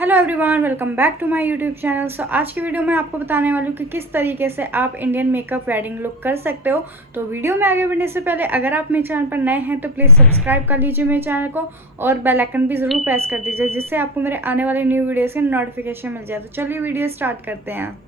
Hello everyone, welcome back to my YouTube channel. सो आज की वीडियो में आपको बताने वाली हूँ कि किस तरीके से आप इंडियन मेकअप वेडिंग लुक कर सकते हो। तो वीडियो में आगे बढ़ने से पहले अगर आप मेरे चैनल पर नए हैं तो प्लीज़ सब्सक्राइब कर लीजिए मेरे चैनल को और बेल आइकन भी ज़रूर प्रेस कर दीजिए, जिससे आपको मेरे आने वाले न्यू वीडियोज़ के नोटिफिकेशन मिल जाए। तो चलिए वीडियो स्टार्ट करते हैं।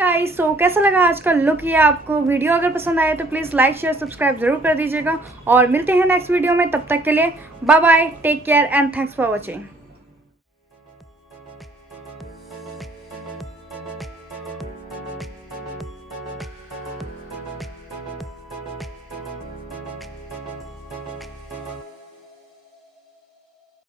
गाइस, सो कैसा लगा आज का लुक ये आपको? वीडियो अगर पसंद आए तो प्लीज़ लाइक शेयर सब्सक्राइब जरूर कर दीजिएगा और मिलते हैं नेक्स्ट वीडियो में। तब तक के लिए bye bye, take care and thanks for watching.